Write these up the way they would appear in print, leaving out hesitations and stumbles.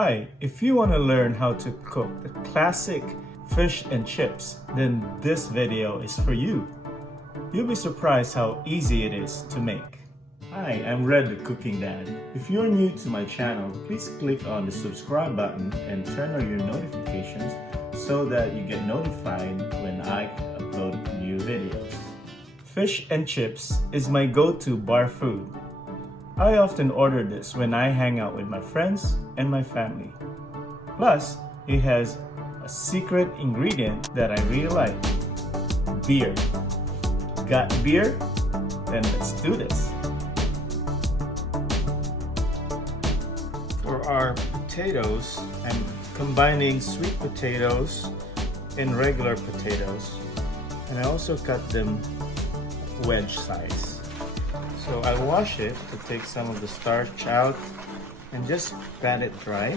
Hi, if you want to learn how to cook the classic fish and chips, then this video is for you. You'll be surprised how easy it is to make. Hi, I'm Red the Cooking Dad. If you're new to my channel, please click on the subscribe button and turn on your notifications so that you get notified when I upload new videos. Fish and chips is my go-to bar food. I often order this when I hang out with my friends and my family. Plus, it has a secret ingredient that I really like: beer. Got beer? Then let's do this. For our potatoes, I'm combining sweet potatoes and regular potatoes, and I also cut them wedge size. So I wash it to take some of the starch out and just pat it dry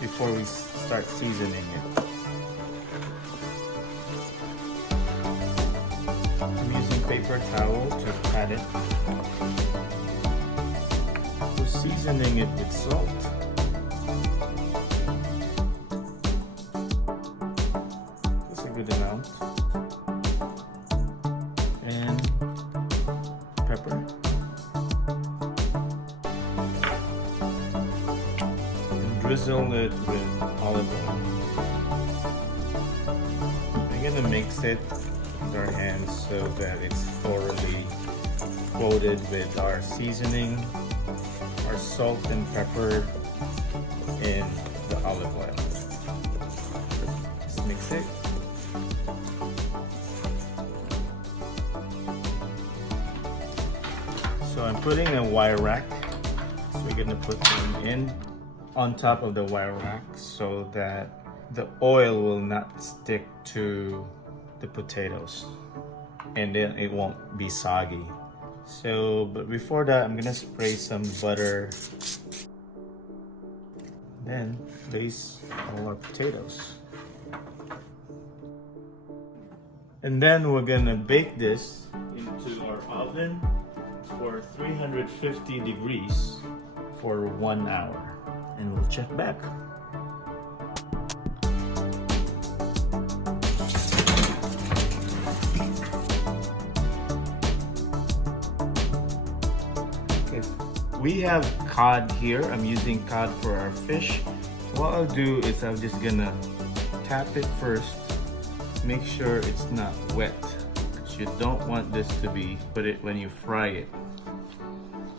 before we start seasoning it. I'm using paper towel to pat it. We're seasoning it with salt. That's a good amount. And pepper. And drizzle it with olive oil. We're gonna mix it with our hands so that it's thoroughly coated with our seasoning, our salt and pepper, and the olive oil. Just mix it. So I'm putting a wire rack. So we're gonna put them in on top of the wire rack so that the oil will not stick to the potatoes and then it won't be soggy. So, but before that, I'm gonna spray some butter. Then place all our potatoes. And then we're gonna bake this into our oven for 350 degrees for 1 hour, and we'll check back. Okay, we have cod here. I'm using cod for our fish. What I'll do is I'm just gonna tap it first, make sure it's not wet. You don't want this to be, put it when you fry it.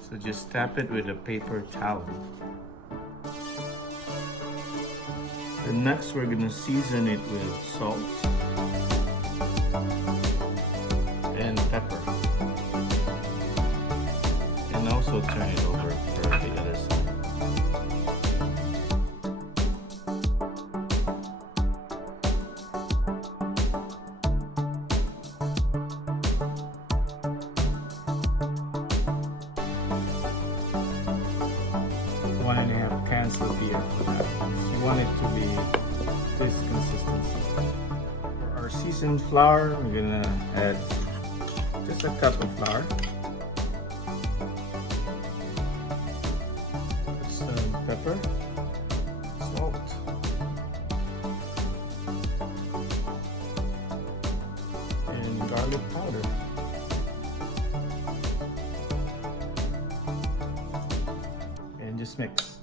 So just tap it with a paper towel. And next we're gonna season it with salt and pepper. And also turn it over for the other side. One and a half cans of beer for that. You want it to be this consistency. For our seasoned flour, we're gonna add just a cup of flour. Put some pepper, salt, and garlic powder. Just mix.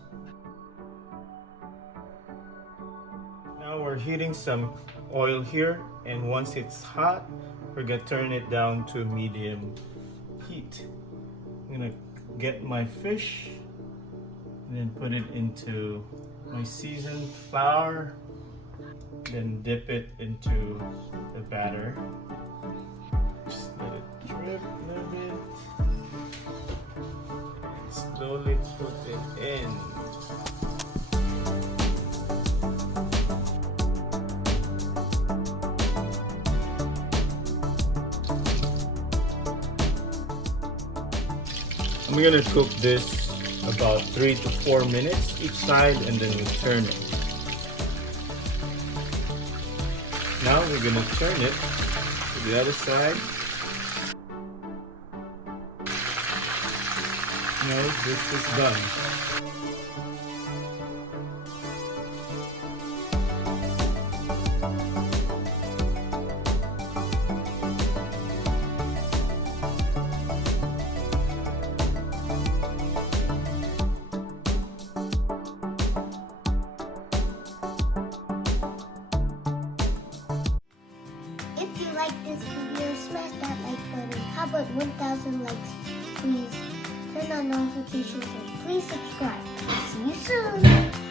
Now we're heating some oil here, and once it's hot, we're gonna turn it down to medium heat. I'm gonna get my fish and then put it into my seasoned flour, then dip it into the batter. Just let it drip a little bit. Slowly put it in. I'm gonna cook this about 3 to 4 minutes each side, and then we turn it. Now we're gonna turn it to the other side. Now this is done. like this video, smash that like button. How about 1,000 likes, please? Turn on notifications and please subscribe. See you soon.